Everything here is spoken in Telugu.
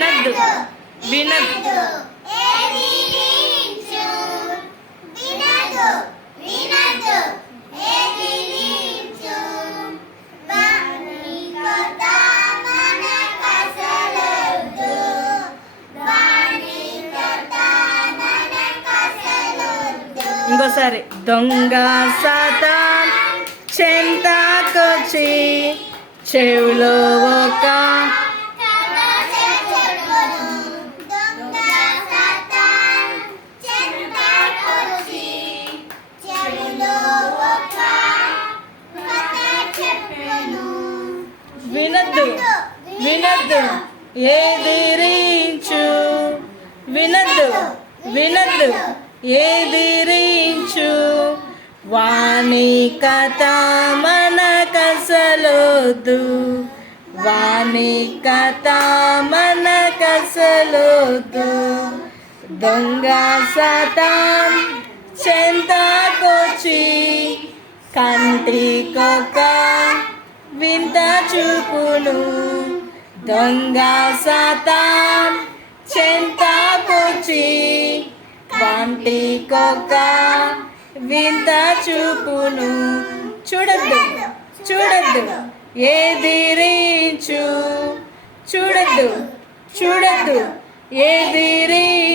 వినద్దు. వినద్దు. ఇంకోసారి. దొంగ సాతాన్ చెంతాకొచ్చి చెవులో ఒక వినద్దు వినద్దు ఎదిరించు వినద్దు వినద్దు ఎదిరించు వాణి కథ మన కసలొద్దు వాణి కథ మన కసలొద్దు దొంగ సతాం చెంతకొచ్చి కంటికొక చూపును దొంగ సతాం చెంతకొచ్చి వంటికొక వింత చూపును చూడద్దు చూడద్దు ఎదిరించు చూడద్దు చూడద్దు ఎదిరించు